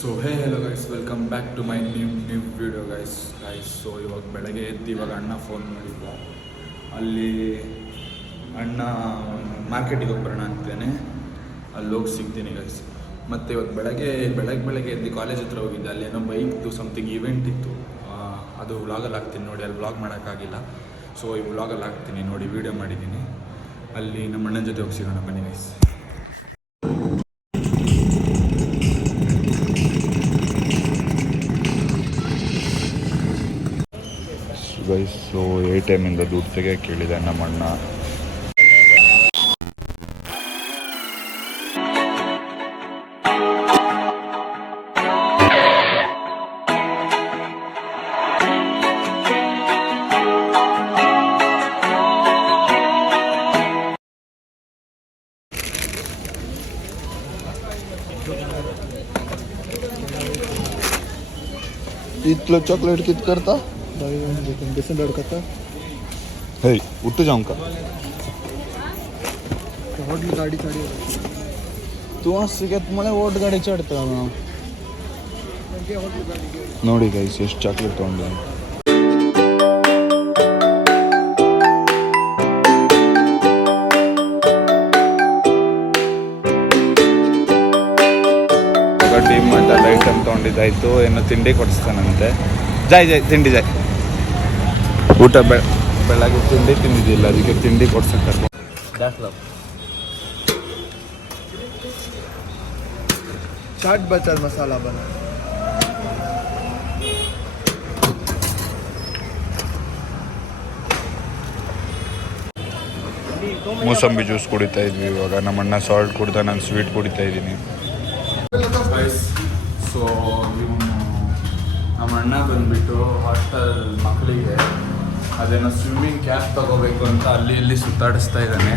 So hello guys, welcome back to my new video guys. So ಇವಾಗ ಬೆಳಗ್ಗೆ ಎದ್ದು ಇವಾಗ ಅಣ್ಣ ಫೋನ್ ಮಾಡಿದ್ದ, ಅಲ್ಲಿ ಅಣ್ಣ ಮಾರ್ಕೆಟಿಗೆ ಹೋಗಿ ಬರೋಣ ಅಂತೇನೆ, ಅಲ್ಲಿ ಹೋಗಿ ಸಿಗ್ತೀನಿ ಗೈಸ್. ಮತ್ತು ಇವಾಗ ಬೆಳಗ್ಗೆ ಎದ್ದು ಕಾಲೇಜ್ ಹತ್ರ ಹೋಗಿದ್ದೆ, ಅಲ್ಲಿ ಏನೋ ಬೈಕ್ದು ಸಮಥಿಂಗ್ ಇವೆಂಟ್ ಇತ್ತು, ಅದು ವ್ಲಾಗಲ್ಲಿ ಹಾಕ್ತೀನಿ ನೋಡಿ. ಅಲ್ಲಿ ವ್ಲಾಗ್ ಮಾಡೋಕ್ಕಾಗಿಲ್ಲ, ಸೊ ಈ ವ್ಲಾಗಲ್ಲಿ ಹಾಕ್ತೀನಿ ನೋಡಿ, ವೀಡಿಯೋ ಮಾಡಿದ್ದೀನಿ. ಅಲ್ಲಿ ನಮ್ಮ ಅಣ್ಣನ ಜೊತೆ ಹೋಗಿ ಸಿಗೋಣ ಬನ್ನಿ ಗೈಸ್. ಸೊ ATM ಇಂದ ದುಡ್ಡು ತೆಗೆಯಕ್ಕೆ ಕೇಳಿದೆ ನಮ್ಮ ಅಣ್ಣ. इतलं चॉकलेट कित करता बेसन लडकता हे उठ जाऊं का हॉटेल गाडी चाडी तू ಸಿಗತ್ ಮಳೆ ಓಟ್ ಗಾಡಿ ಚಡ್ತಾ ನೋಡಿ ಗೈಸ್ ಎಷ್ಟು ಚಾಕ್ಲೇಟ್ ತೊಗೊಂಡೆ. ಟೀಮ್ ಮಂಟಲ್ಲಿ ಐಟಮ್ ತೊಗೊಂಡಿದ್ದಾಯ್ತು, ಏನೋ ತಿಂಡಿ ಕೊಡಿಸ್ತಾನಂತೆ. ಜಾಯ್ ತಿಂಡಿ ಜಾಯ್. ಊಟ ಬೆಳಗ್ಗೆ ತಿಂಡಿ ತಿಂದಿದ್ದಿಲ್ಲ, ಅದಕ್ಕೆ ತಿಂಡಿ ಕೊಡ್ಸಕ್ಕೆ चाट बटर मसाला बना. ಮೂಸಂಬಿ ಜ್ಯೂಸ್ ಕುಡಿತಾ ಇದ್ವಿ ಇವಾಗ. ನಮ್ಮ ಅಣ್ಣ ಸಾಲ್ಟ್ ಕುಡ್ದ, ನಾನು ಸ್ವೀಟ್ ಕುಡಿತಾ ಇದ್ದೀನಿ. ಸೊ ನಮ್ಮ ಅಣ್ಣ ಬಂದುಬಿಟ್ಟು ಹಾಸ್ಟೆಲ್ ಮಕ್ಕಳಿಗೆ ಅದೇನೋ ಸ್ವಿಮ್ಮಿಂಗ್ ಕ್ಯಾಪ್ ತೊಗೋಬೇಕು ಅಂತ ಅಲ್ಲಿ ಇಲ್ಲಿ ಸುತ್ತಾಡಿಸ್ತಾ ಇದ್ದಾನೆ.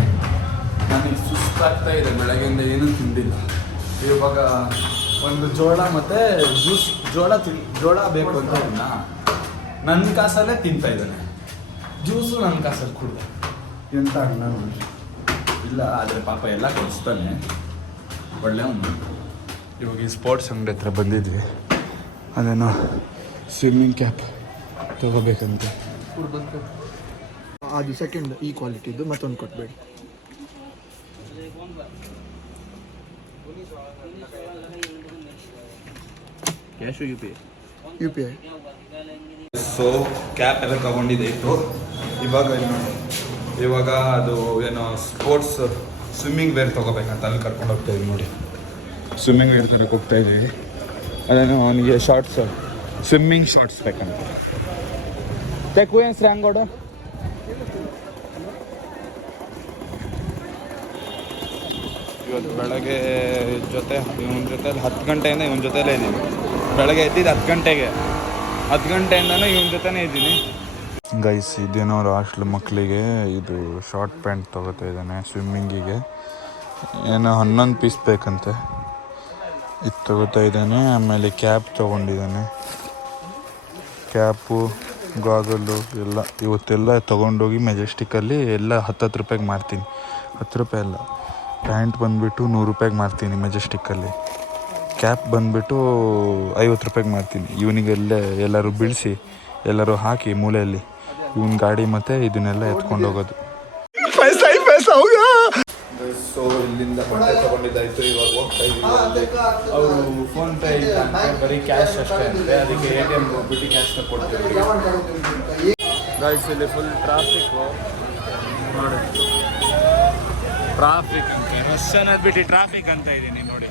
ನನಗೆ ಸುಸ್ತಾಗ್ತಾ ಇದೆ, ಬೆಳಗ್ಗೆಯಿಂದ ಏನೂ ತಿಂದಿಲ್ಲ. ಇವಾಗ ಒಂದು ಜೋಳ ಮತ್ತು ಜೋಳ ಬೇಕು ಅಂತ ನನ್ನ ಕಾಸಲ್ಲೇ ತಿಂತಾ ಇದ್ದಾನೆ. ಜ್ಯೂಸು ನನ್ನ ಕಾಸಲ್ಲಿ ಕುಡ್ದ. ಎಂತ ಅಣ್ಣ ನೋಡಿ. ಇಲ್ಲ ಆದರೆ ಪಾಪ ಎಲ್ಲ ಕೊಡಿಸ್ತಾನೆ, ಒಳ್ಳೆ ಒಂದು. ಇವಾಗ ಈ ಸ್ಪೋರ್ಟ್ಸ್ ಅಂಗಡಿ ಹತ್ರ ಬಂದಿದ್ವಿ, ಅದೇನೋ ಸ್ವಿಮ್ಮಿಂಗ್ ಕ್ಯಾಪ್ ತೊಗೋಬೇಕಂತೆ. ಅದು ಸೆಕೆಂಡ್ ಈ ಕ್ವಾಲಿಟಿದು, ಮತ್ತೊಂದು ಕೊಟ್ಬೇಡಿ. Cash U P I. So cap ಎಲ್ಲ ತೊಗೊಂಡಿದ್ದಾಯಿತು. ಇವಾಗ ಅದು ಏನೋ ಸ್ಪೋರ್ಟ್ಸ್ ಸ್ವಿಮ್ಮಿಂಗ್ ವೇರ್ ತೊಗೋಬೇಕಂತ ಅಲ್ಲಿ ಕರ್ಕೊಂಡು ಹೋಗ್ತಾಯಿದ್ವಿ ನೋಡಿ. ಸ್ವಿಮ್ಮಿಂಗ್ ವೇರ್ ತರಕ್ಕೆ ಹೋಗ್ತಾ ಇದ್ದೀವಿ. ಅದೇನೋ ಅವನಿಗೆ ಶಾರ್ಟ್ಸ್, ಸ್ವಿಮ್ಮಿಂಗ್ ಶಾರ್ಟ್ಸ್ ಬೇಕಂತ. ತೆಕ್ಕು ಏನು ಸ್ರ್ಯಾಂಗೋಡು ಇವತ್ತು ಬೆಳಗ್ಗೆ ಇವನ ಜೊತೆಲಿ 10 ಗಂಟೆಯಿಂದ ಇವನ ಜೊತೆಲೇ ಇದ್ದೀನಿ. ಬೆಳಗ್ಗೆ ಎದ್ದಿದ್ದು 10 ಗಂಟೆಗೆ, 10 ಗಂಟೆಯಿಂದನೂ ಇವನ ಜೊತೆನೇ ಇದ್ದೀನಿ ಗೈಸ್. ಇದೇನೋ ಹಾಸ್ಟೆಲ್ ಮಕ್ಕಳಿಗೆ ಇದು ಶಾರ್ಟ್ ಪ್ಯಾಂಟ್ ತೊಗೋತಾ ಇದ್ದಾನೆ ಸ್ವಿಮ್ಮಿಂಗಿಗೆ. ಏನೋ 11 ಪೀಸ್ ಬೇಕಂತೆ, ಇದು ತೊಗೋತಾ ಇದ್ದಾನೆ. ಆಮೇಲೆ ಕ್ಯಾಪ್ ತೊಗೊಂಡಿದ್ದಾನೆ, ಕ್ಯಾಪು ಗಾಗಲ್ಲು ಎಲ್ಲ ಇವತ್ತೆಲ್ಲ ತೊಗೊಂಡೋಗಿ ಮೆಜೆಸ್ಟಿಕ್ಕಲ್ಲಿ ಎಲ್ಲ 10 ರೂಪಾಯಿಗೆ ಮಾರ್ತೀನಿ. 10 ರೂಪಾಯಿ ಅಲ್ಲ, ಪ್ಯಾಂಟ್ ಬಂದುಬಿಟ್ಟು 100 ರೂಪಾಯಿಗೆ ಮಾರ್ತೀನಿ ಮೆಜೆಸ್ಟಿಕ್ಕಲ್ಲಿ. ಕ್ಯಾಪ್ ಬಂದುಬಿಟ್ಟು 50 ರೂಪಾಯಿಗೆ ಮಾರ್ತೀನಿ. ಇವನಿಗೆಲ್ಲ ಎಲ್ಲರೂ ಬೀಳಿಸಿ ಎಲ್ಲರೂ ಹಾಕಿ ಮೂಲೆಯಲ್ಲಿ ಇವನ ಗಾಡಿ ಮತ್ತು ಇದನ್ನೆಲ್ಲ ಎತ್ಕೊಂಡು ಹೋಗೋದು. ಸೊ ಇಲ್ಲಿಂದ ಬಟ್ಟೆ ತೊಗೊಂಡಿದ್ದಾಯಿತು. ಇವಾಗ ಹೋಗ್ತಾ ಇದ್ದೀವಿ. ಅವರು ಫೋನ್ ಪೇ ಇಲ್ಲ ಅಂತ, ಬರೀ ಕ್ಯಾಶ್ ಅಷ್ಟೇ ಅಂತೆ. ಅದಕ್ಕೆ ATM ಹೋಗ್ಬಿಟ್ಟು ಕ್ಯಾಶ್ನ ಕೊಡ್ತೀವಿ. ಗೈಸ್ ಇಲ್ಲಿ ಫುಲ್ ಟ್ರಾಫಿಕ್ಕು ನೋಡಿ. ಟ್ರಾಫಿಕ್ ಅಂತ ರಶ್ ಅನ್ನೋದ್ಬಿಟ್ಟು ಟ್ರಾಫಿಕ್ ಅಂತ ಇದ್ದೀನಿ ನೋಡಿ.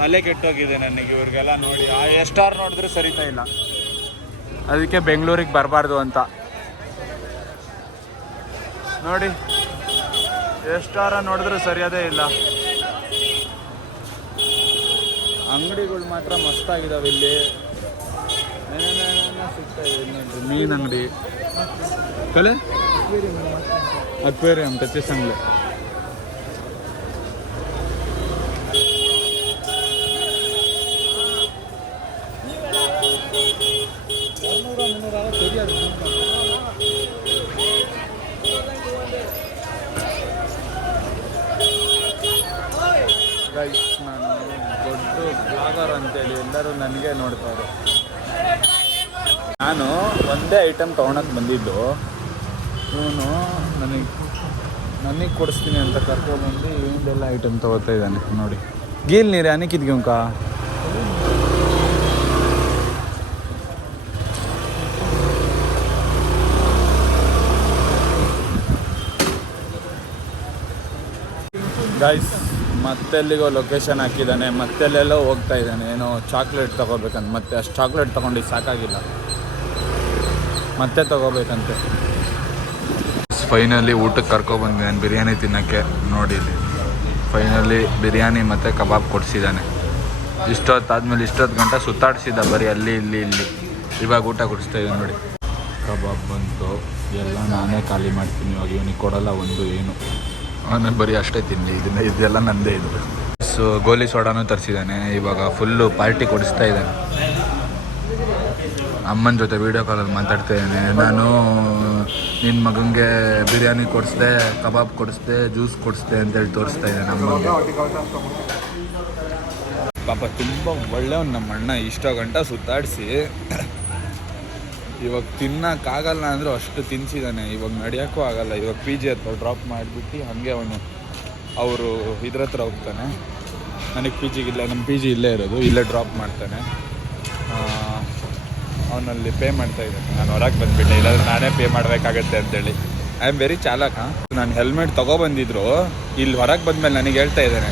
ತಲೆ ಕೆಟ್ಟೋಗಿದೆ ನನಗೆ ಇವ್ರಿಗೆಲ್ಲ ನೋಡಿ. ಎಷ್ಟಾರು ನೋಡಿದ್ರೂ ಸರಿತಾ ಇಲ್ಲ, ಅದಕ್ಕೆ ಬೆಂಗಳೂರಿಗೆ ಬರಬಾರ್ದು ಅಂತ ನೋಡಿ. ಎಷ್ಟಾರ ನೋಡಿದ್ರೂ ಸರಿಯೋದೇ ಇಲ್ಲ. ಅಂಗಡಿಗಳು ಮಾತ್ರ ಮಸ್ತಾಗಿದ್ದಾವೆ ಇಲ್ಲಿ. ಏನೇನೇನೋ ಸಿಗ್ತಾ ಇದೆ ನೋಡ್ರಿ. ಮೀನು ಅಂಗಡಿ, ಕಲೆ ಅಕ್ವೇರಿಯಂ, ಟಚಸ್ ಅಂಗಡಿ. ಗೈಸ್ ನಾನು ದೊಡ್ಡ ಬ್ಲಾಗರ್ ಅಂತೇಳಿ ಎಲ್ಲರೂ ನನಗೆ ನೋಡ್ತಾರೆ. ನಾನು ಒಂದೇ ಐಟಮ್ ತೊಗೊಳಕ್ಕೆ ಬಂದಿದ್ದು, ಇವನು ನನಗೆ ಕೊಡಿಸ್ತೀನಿ ಅಂತ ಕರ್ಕೊಂಡ್ಬಂದು ಇವನ್ನೆಲ್ಲ ಐಟಮ್ ತೊಗೋತಾ ಇದ್ದಾನೆ ನೋಡಿ. ಗೀಲ್ ನೀರು ಅನಿಕಿದ್ಗಿಂಕ ಗೈಸ್ ಮತ್ತೆಲ್ಲಿಗೋ ಲೊಕೇಶನ್ ಹಾಕಿದ್ದಾನೆ, ಮತ್ತೆಲ್ಲೆಲ್ಲೋ ಹೋಗ್ತಾ ಇದ್ದಾನೆ. ಏನೋ ಚಾಕ್ಲೇಟ್ ತೊಗೋಬೇಕಂತ, ಮತ್ತೆ ಅಷ್ಟು ಚಾಕ್ಲೇಟ್ ತೊಗೊಂಡು ಸಾಕಾಗಿಲ್ಲ, ಮತ್ತೆ ತೊಗೋಬೇಕಂತೆ. ಫೈನಲಿ ಊಟಕ್ಕೆ ಕರ್ಕೊಬಂದಿದ್ದಾನೆ ಬಿರಿಯಾನಿ ತಿನ್ನೋಕ್ಕೆ. ನೋಡಿ ಇಲ್ಲಿ ಫೈನಲಿ ಬಿರಿಯಾನಿ ಮತ್ತು ಕಬಾಬ್ ಕೊಡಿಸಿದ್ದಾನೆ. ಇಷ್ಟೊತ್ತಾದ್ಮೇಲೆ ಇಷ್ಟೊತ್ತು ಗಂಟೆ ಸುತ್ತಾಡಿಸಿದ್ದ ಬರೀ ಅಲ್ಲಿ ಇಲ್ಲಿ. ಇವಾಗ ಊಟ ಕೊಡಿಸ್ತಾ ಇದ್ದಾನೆ ನೋಡಿ. ಕಬಾಬ್ ಬಂತು, ಎಲ್ಲ ನಾನೇ ಖಾಲಿ ಮಾಡ್ತೀನಿ ಇವಾಗ. ಇವನಿಗೆ ಕೊಡೋಲ್ಲ ಒಂದು ಏನು, ಅವನು ಬರೀ ಅಷ್ಟೇ ತಿನ್ನಲಿ, ಇದೆಲ್ಲ ನಂದೇ ಇದು. ಸೊ ಗೋಲಿ ಸೋಡಾನು ತರಿಸಿದ್ದಾನೆ. ಇವಾಗ ಫುಲ್ಲು ಪಾರ್ಟಿ ಕೊಡಿಸ್ತಾ ಇದ್ದಾನೆ. ಅಮ್ಮನ ಜೊತೆ ವೀಡಿಯೋ ಕಾಲಲ್ಲಿ ಮಾತಾಡ್ತಾ ಇದ್ದಾನೆ. ನಾನು ನಿನ್ನ ಮಗನಿಗೆ ಬಿರಿಯಾನಿ ಕೊಡಿಸ್ದೆ, ಕಬಾಬ್ ಕೊಡಿಸ್ದೆ, ಜ್ಯೂಸ್ ಕೊಡಿಸ್ದೆ ಅಂತೇಳಿ ತೋರಿಸ್ತಾ ಇದ್ದಾನೆ ಅಮ್ಮನಿಗೆ. ಪಾಪ ತುಂಬ ಒಳ್ಳೆಯವ್ನು ನಮ್ಮ ಅಣ್ಣ. ಇಷ್ಟೋ ಗಂಟೆ ಸುತ್ತಾಡಿಸಿ ಇವಾಗ ತಿನ್ನೋಕ್ಕಾಗಲ್ಲ ಅಂದರೂ ಅಷ್ಟು ತಿನ್ನಿಸಿದ್ದಾನೆ. ಇವಾಗ ನಡೆಯೋಕ್ಕೂ ಆಗಲ್ಲ. ಇವಾಗ ಪಿ ಜಿ ಹತ್ರ ಡ್ರಾಪ್ ಮಾಡಿಬಿಟ್ಟು ಹಾಗೆ ಅವನು ಅವರು ಇದ್ರ ಹತ್ರ ಹೋಗ್ತಾನೆ. ನನಗೆ ಪಿ ಜಿಗಿಲ್ಲ, ನಮ್ಮ ಪಿ ಜಿ ಇಲ್ಲೇ ಇರೋದು, ಇಲ್ಲೇ ಡ್ರಾಪ್ ಮಾಡ್ತಾನೆ. ಅವನಲ್ಲಿ ಪೇ ಮಾಡ್ತಾ ಇದ್ದಾನೆ. ನಾನು ಹೊರಗೆ ಬಂದುಬಿಟ್ಟೆ, ಇಲ್ಲಾಂದ್ರೆ ನಾನೇ ಪೇ ಮಾಡಬೇಕಾಗತ್ತೆ ಅಂತೇಳಿ. ಐ ಆಮ್ ವೆರಿ ಚಾಲಕ. ನಾನು ಹೆಲ್ಮೆಟ್ ತೊಗೊಬಂದಿದ್ರು, ಇಲ್ಲಿ ಹೊರಗೆ ಬಂದಮೇಲೆ ನನಗೆ ಹೇಳ್ತಾ ಇದ್ದಾನೆ,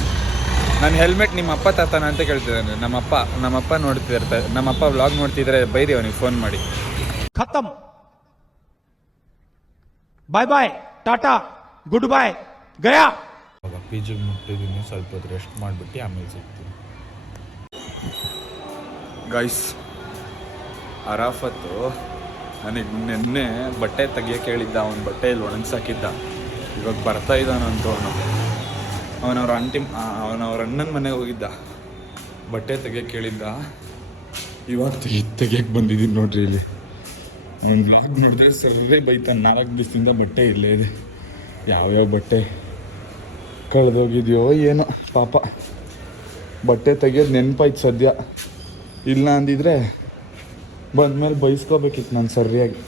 ನಾನು ಹೆಲ್ಮೆಟ್ ನಿಮ್ಮ ಅಪ್ಪ ತಾತನ ಅಂತ ಕೇಳ್ತಿದ್ದಾನೆ. ನಮ್ಮಪ್ಪ ನೋಡ್ತಿರ್ತಾರೆ, ನಮ್ಮಪ್ಪ ವ್ಲಾಗ್ ನೋಡ್ತಿದ್ರೆ ಬೈರಿ ಅವನಿಗೆ ಫೋನ್ ಮಾಡಿ. खत्म, बाय बाय, टाटा, गुड बाय, गया. ಅವಾಗ ಪಿ ಜಿಗೆ ಮುಟ್ಟಿದ್ದೀನಿ, ಸ್ವಲ್ಪ ಹೊತ್ತು ರೆಸ್ಟ್ ಮಾಡಿಬಿಟ್ಟು ಆಮೇಲೆ ಸಿಗ್ತೀನಿ. ಗೈಸ್ ಅರಾಫತ್ತು ನನಗೆ ನಿನ್ನೆ ಬಟ್ಟೆ ತೆಗಿಯೋಕೆ ಹೇಳಿದ್ದ. ಅವನ ಬಟ್ಟೆಯಲ್ಲಿ ಒಣಗ್ಸಾಕಿದ್ದ. ಇವಾಗ ಬರ್ತಾ ಇದ್ದಾನಂತ ಅವನವ್ರ ಅಣ್ಣನ ಮನೆಗೆ ಹೋಗಿದ್ದ, ಬಟ್ಟೆ ತೆಗಿಯೋಕೆ ಹೇಳಿದ್ದ. ಇವಾಗ ತೆಗಿಯೋಕೆ ಬಂದಿದ್ದೀನಿ ನೋಡ್ರಿ. ಇಲ್ಲಿ ಅವ್ನು ಬ್ಲಾಗ್ ನೋಡಿದ್ರೆ ಸರ್ರೇ ಬೈತಾನೆ. 4 ದಿವಸದಿಂದ ಬಟ್ಟೆ ಇಲ್ಲೇ ಇದೆ. ಯಾವ್ಯಾವ ಬಟ್ಟೆ ಕಳೆದೋಗಿದೆಯೋ ಏನೋ ಪಾಪ. ಬಟ್ಟೆ ತೆಗಿಯೋದು ನೆನಪಾಯ್ತು ಸದ್ಯ. ಇಲ್ಲ ಅಂದಿದ್ರೆ ಬಂದಮೇಲೆ ಬೈಸ್ಕೋಬೇಕಿತ್ತು ನಾನು ಸರಿಯಾಗಿ.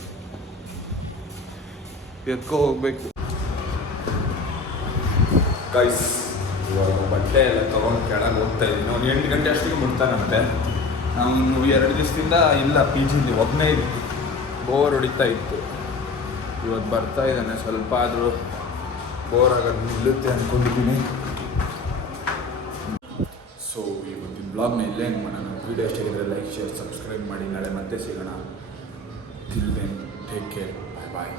ಎತ್ಕೊ ಹೋಗ್ಬೇಕು. ಗೈಸ್ ಇವಾಗ ಬಟ್ಟೆ ಎಲ್ಲ ತೊಗೊಂಡು ಕೆಳಗೆ ಹೋಗ್ತಾ ಇದ್ದೀನಿ. ಅವ್ನು 8 ಗಂಟೆ ಅಷ್ಟಿಗೆ ಮುಟ್ತಾನಂತೆ. ನಾವು 2 ದಿವಸದಿಂದ ಇಲ್ಲ ಪಿ ಜಿಲಿ ಒಬ್ಬನೇ ಇತ್ತು, ಬೋರ್ ಹೊಡಿತಾ ಇತ್ತು. ಇವತ್ತು ಬರ್ತಾ ಇದ್ದಾನೆ. ಸ್ವಲ್ಪ ಆದರೂ ಬೋರ್ ಆಗೋದು ನಿಲ್ಲುತ್ತೆ ಅಂದ್ಕೊಂಡಿದ್ದೀನಿ. ಸೊ ಇವತ್ತಿನ ಬ್ಲಾಗ್ನ ಇಲ್ಲೇ ಏನು ಮಾಡೋಣ. ವೀಡಿಯೋ ಇಷ್ಟಾಗಿದ್ದರೆ ಲೈಕ್, ಶೇರ್, ಸಬ್ಸ್ಕ್ರೈಬ್ ಮಾಡಿ. ನಾಳೆ ಮತ್ತೆ ಸಿಗೋಣ. ಟಿಲ್ ದೆನ್ ಟೇಕ್ ಕೇರ್, ಬಾಯ್ ಬಾಯ್.